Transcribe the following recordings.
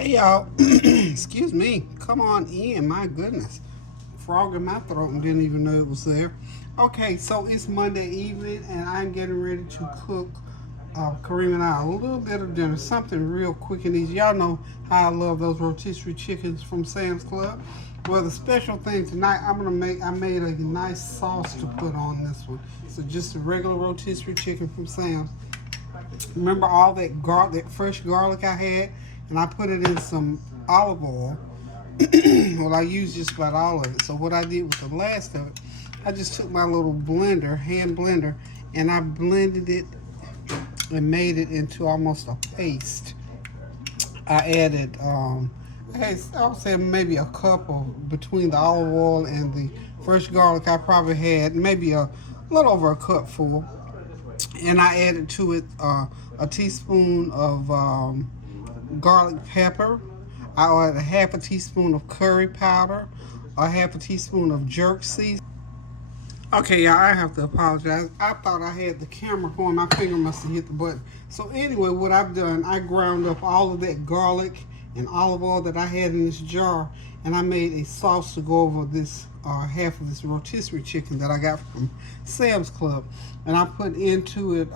Hey y'all, excuse me, come on in, my goodness. Frog in my throat and didn't even know it was there. Okay, so it's Monday evening and I'm getting ready to cook Kareem and I a little bit of dinner, something real quick and easy. Y'all know how I love those rotisserie chickens from Sam's Club. Well, the special thing tonight, I made a nice sauce to put on this one. So just a regular rotisserie chicken from Sam's. Remember all that fresh garlic I had? And I put it in some olive oil. Well, I used just about all of it. So what I did with the last of it, I just took my little blender, hand blender, and I blended it and made it into almost a paste. I added, I would say maybe a cup of, between the olive oil and the fresh garlic, I probably had maybe a little over a cup full. And I added to it a teaspoon of garlic pepper. I added a half a teaspoon of curry powder, a half a teaspoon of jerk seasoning. Okay, y'all, I have to apologize. I thought I had the camera going. My finger must have hit the button. So anyway, what I've done, I ground up all of that garlic and olive oil that I had in this jar, and I made a sauce to go over this half of this rotisserie chicken that I got from Sam's Club. And I put into it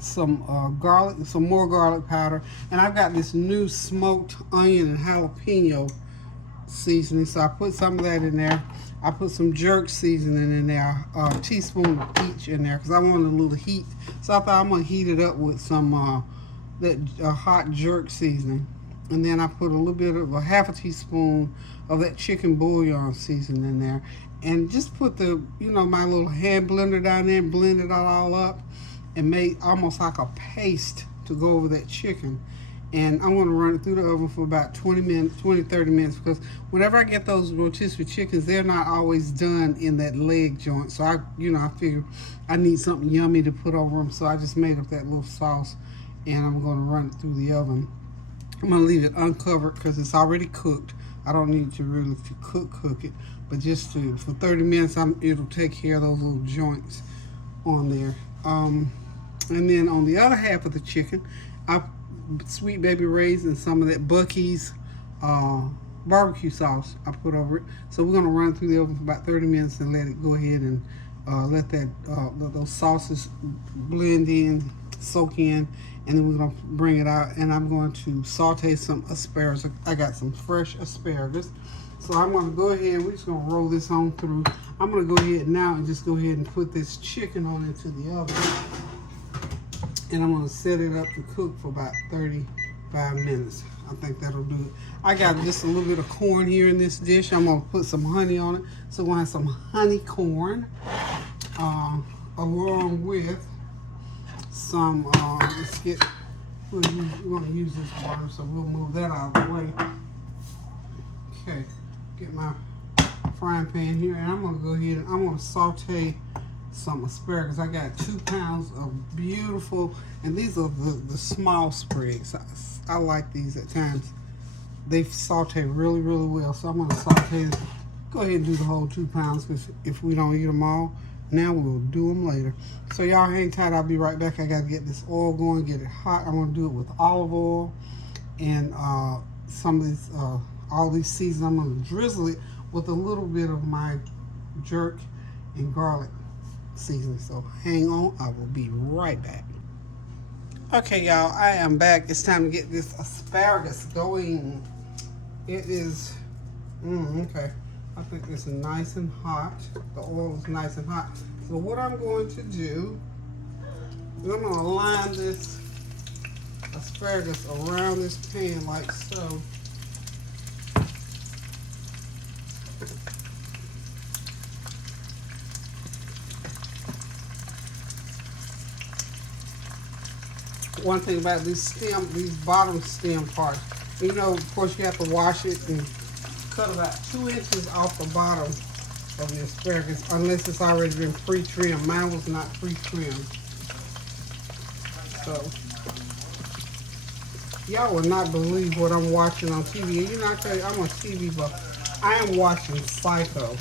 some garlic, some more garlic powder, and I've got this new smoked onion and jalapeno seasoning, so I put some of that in there. I put some jerk seasoning in there, a teaspoon of each in there, because I wanted a little heat. So I thought I'm going to heat it up with some hot jerk seasoning. And then I put a little bit of a half a teaspoon of that chicken bouillon seasoning in there. And just put the, my little hand blender down there and blend it all up and made almost like a paste to go over that chicken. And I'm going to run it through the oven for about 30 minutes, because whenever I get those rotisserie chickens, they're not always done in that leg joint. So I figure I need something yummy to put over them. So I just made up that little sauce, and I'm going to run it through the oven. I'm going to leave it uncovered because it's already cooked. I don't need to really cook it, but just for 30 minutes, it'll take care of those little joints on there. And then on the other half of the chicken, I sweet baby rays and some of that Buc-ee's barbecue sauce I put over it. So we're gonna run through the oven for about 30 minutes and let it go ahead and let those sauces blend in, soak in, and then we're gonna bring it out. And I'm going to saute some asparagus. I got some fresh asparagus. So I'm gonna go ahead, we're just gonna roll this on through. I'm gonna go ahead now and just go ahead and put this chicken on into the oven. And I'm gonna set it up to cook for about 35 minutes. I think that'll do it. I got just a little bit of corn here in this dish. I'm gonna put some honey on it. So we're gonna have some honey corn, along with some, we're gonna use this water, so we'll move that out of the way. Okay, get my frying pan here, and I'm gonna go ahead and I'm gonna saute some asparagus. I got 2 pounds of beautiful, and these are the small sprigs. I like these at times. They saute really, really well. So I'm gonna saute, go ahead and do the whole 2 pounds, because if we don't eat them all, now we'll do them later. So y'all hang tight, I'll be right back. I gotta get this oil going, get it hot. I'm gonna do it with olive oil and some of these, all these seasonings. I'm gonna drizzle it with a little bit of my jerk and garlic seasoning. So hang on, I will be right back. Okay, y'all, I am back. It's time to get this asparagus going. It is okay, I think it's nice and hot. The oil is nice and hot. So what I'm going to do is I'm going to line this asparagus around this pan like so. One thing about these bottom stem parts, of course you have to wash it and cut about 2 inches off the bottom of the asparagus, unless it's already been pre-trimmed. Mine was not pre-trimmed. So, y'all will not believe what I'm watching on TV. I tell you, I'm a TV buff. I am watching Psycho.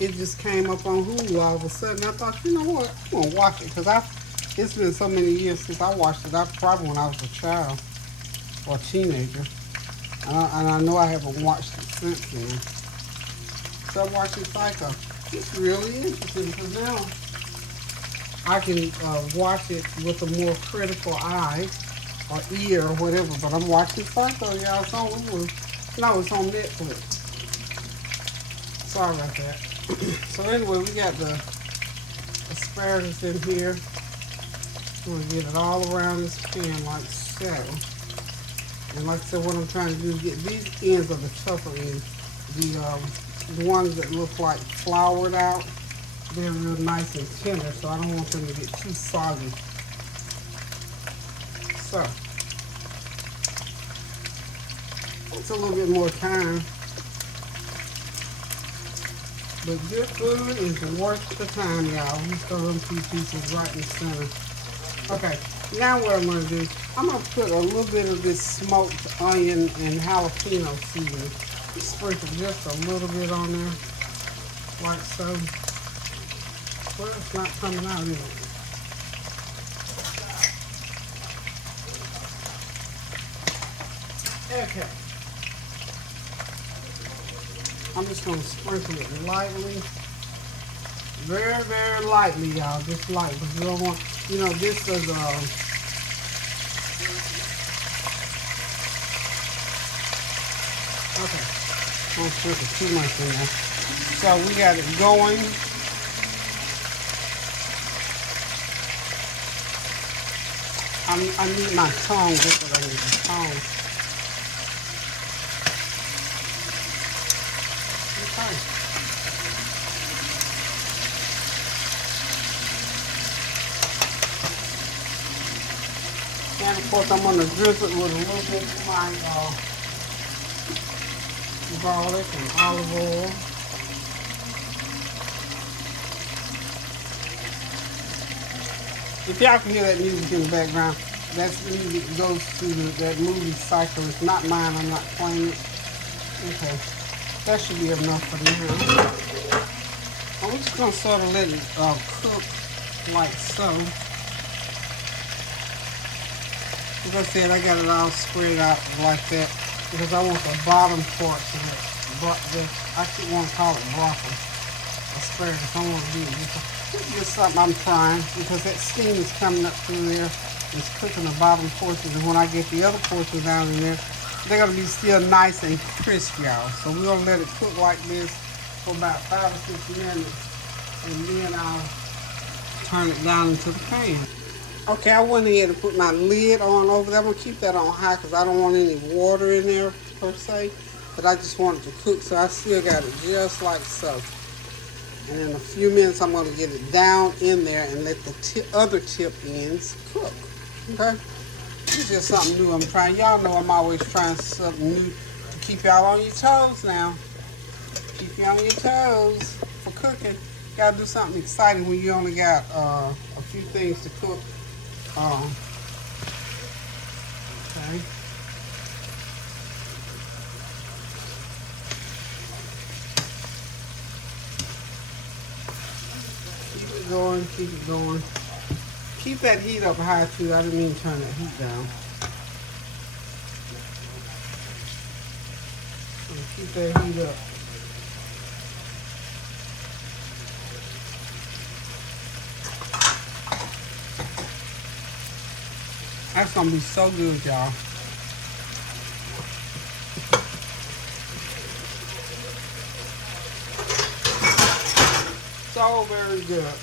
It just came up on Hulu all of a sudden. I thought, you know what, I'm going to watch it, because it's been so many years since I watched it. Probably when I was a child. or teenager. And I know I haven't watched it since then. So I'm watching Psycho. It's really interesting because now I can watch it with a more critical eye or ear or whatever. But I'm watching Psycho, y'all. It's on Hulu. No, it's on Netflix. Sorry about that. So anyway, we got the asparagus in here. I'm going to get it all around this pan like so. And like I said, what I'm trying to do is get these ends of the tougher ends, the ones that look like floured out. They're real nice and tender, so I don't want them to get too soggy. So, it's a little bit more time. But good food is worth the time, y'all. Let's throw them two pieces right in the center. Okay, now what I'm going to do, I'm going to put a little bit of this smoked onion and jalapeno seasoning. Sprinkle just a little bit on there, like so. Well, it's not coming out, is it? Okay. I'm just going to sprinkle it lightly. Very, very lightly, y'all. Just lightly. Because you don't want, you know, this is, okay. Don't sprinkle too much in there. So we got it going. I need my tongue. That's what I need, the tongue. Okay. And of course I'm going to drizzle it with a little bit of my garlic and olive oil. If y'all can hear that music in the background, that's music that goes to that movie Psycho. It's not mine, I'm not playing it. Okay, that should be enough for now. I'm just going to sort of let it cook like so. As I said, I got it all spread out like that because I want the bottom part to that. I should want to call it broccoli. Asparagus. I want to do it. This is just something I'm trying because that steam is coming up through there. It's cooking the bottom portions, and when I get the other portions down in there, they're going to be still nice and crisp, y'all. So we're going to let it cook like this for about 5 or 6 minutes, and then I'll turn it down into the pan. Okay, I went ahead and put my lid on over there. I'm going to keep that on high because I don't want any water in there per se. But I just want it to cook, so I still got it just like so. And in a few minutes, I'm going to get it down in there and let the other tip ends cook. Okay? It's just something new I'm trying. Y'all know I'm always trying something new to keep y'all on your toes now. Keep you on your toes for cooking. You got to do something exciting when you only got a few things to cook. Okay. Keep it going, keep it going. Keep that heat up high too. I didn't mean to turn that heat down. So keep that heat up. That's gonna be so good, y'all. So very good.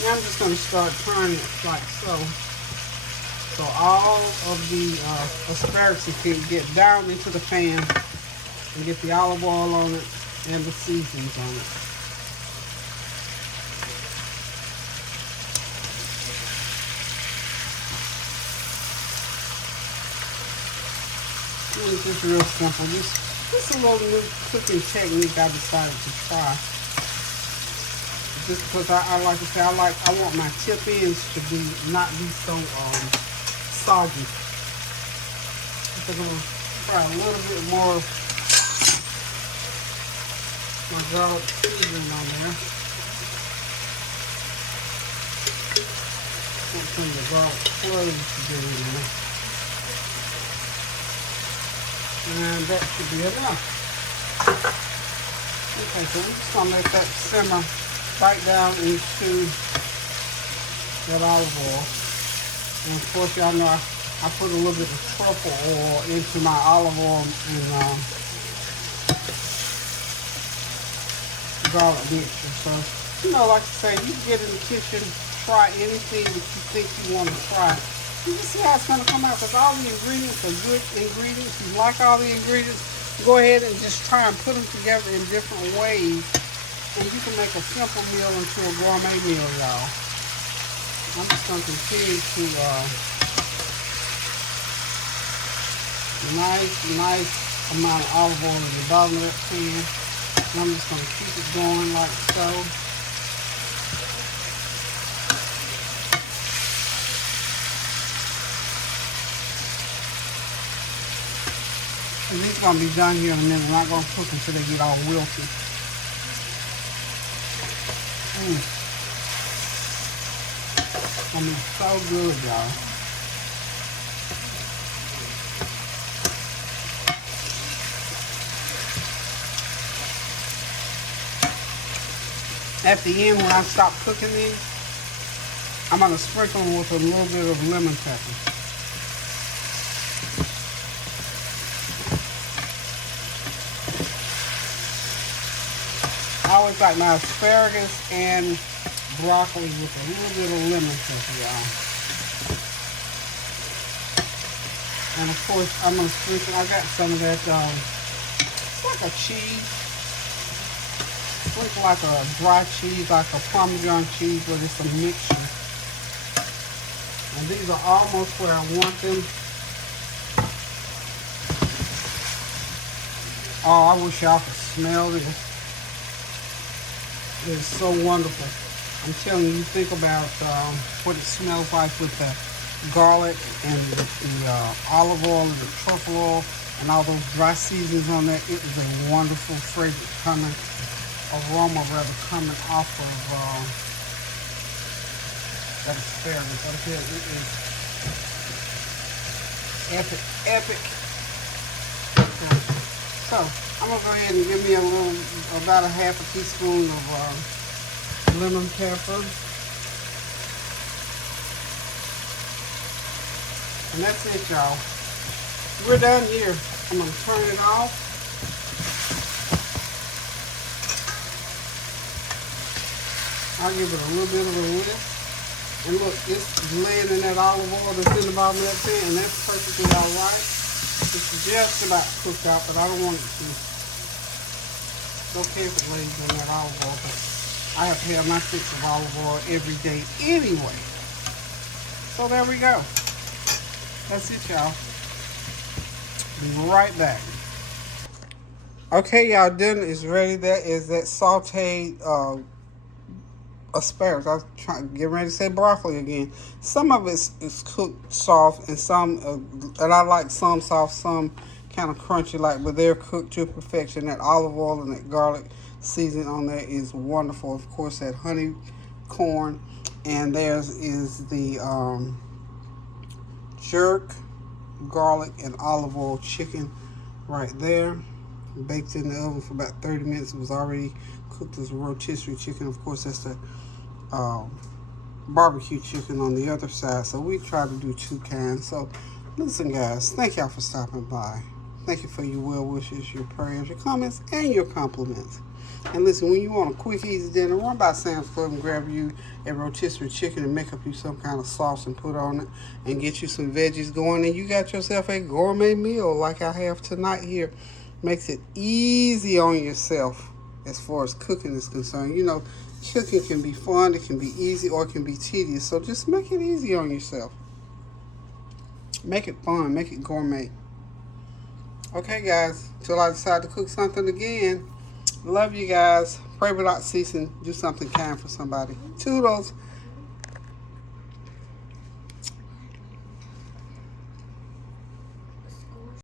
Now I'm just gonna start turning it like so. So all of the asparagus can get down into the pan and get the olive oil on it and the seasonings on it. It's just real simple. Just a little new cooking technique I decided to try. Just because I like to say I want my tip ends to not be so soggy. So I'm gonna try a little bit more of my garlic seasoning on there. some of the garlic cloves to get in there. And that should be enough. Okay, so we're just gonna let that simmer right down into that olive oil. And of course, y'all know I put a little bit of truffle oil into my olive oil and garlic mixture. So, you know, like I say, you can get in the kitchen, try anything that you think you want to try. You can see how it's going to come out, because all the ingredients are good ingredients. You like all the ingredients, go ahead and just try and put them together in different ways, and you can make a simple meal into a gourmet meal, y'all. I'm just going to continue to nice amount of olive oil in the bottom of that pan. And I'm just going to keep it going like so. And these are going to be done here in a minute. We're not going to cook until they get all wilty. It's going to be so good, y'all. At the end, when I stop cooking these, I'm going to sprinkle them with a little bit of lemon pepper. I always like my asparagus and broccoli with a little bit of lemon pepper, y'all. And of course, I'm going to sprinkle, I got some of that, it's like a cheese. It's like a dry cheese, like a Parmesan cheese, but it's a mixture. And these are almost where I want them. Oh, I wish y'all could smell this. It's so wonderful. I'm telling you, think about what it smells like with the garlic and the olive oil and the truffle oil and all those dry seasonings on there. It is a wonderful fragrance aroma coming off of that asparagus. Like I said, it is epic. So I'm gonna go ahead and give me about a half a teaspoon of lemon pepper, and that's it, y'all. We're done here. I'm gonna turn it off. I'll give it a little bit of a whisk. And look, it's laying in that olive oil that's in the bottom of that pan, and that's perfectly all right. It's just about cooked out, but I don't want it to. It's okay if it lays in that olive oil, but I have to have my fix of olive oil every day anyway. So there we go. That's it, y'all. Be right back. Okay, y'all, dinner is ready. That is that sauteed asparagus. I was trying to get ready to say broccoli again. Some of it is cooked soft, and some, and I like some soft, some kind of crunchy, but they're cooked to perfection. That olive oil and that garlic seasoning on there is wonderful. Of course, that honey corn, and theirs is the jerk garlic and olive oil chicken right there, baked in the oven for about 30 minutes. It was already cooked as a rotisserie chicken. Of course, that's the barbecue chicken on the other side. So we try to do two kinds. So listen, guys, thank y'all for stopping by. Thank you for your well wishes, your prayers, your comments, and your compliments. And listen, when you want a quick, easy dinner, run by Sam's Club and grab you a rotisserie chicken and make up you some kind of sauce and put on it and get you some veggies going, and you got yourself a gourmet meal like I have tonight here. Makes it easy on yourself as far as cooking is concerned. You know, cooking can be fun, it can be easy, or it can be tedious. So just make it easy on yourself. Make it fun, make it gourmet. Okay, guys, till I decide to cook something again. Love you guys. Pray without ceasing. Do something kind for somebody. Toodles.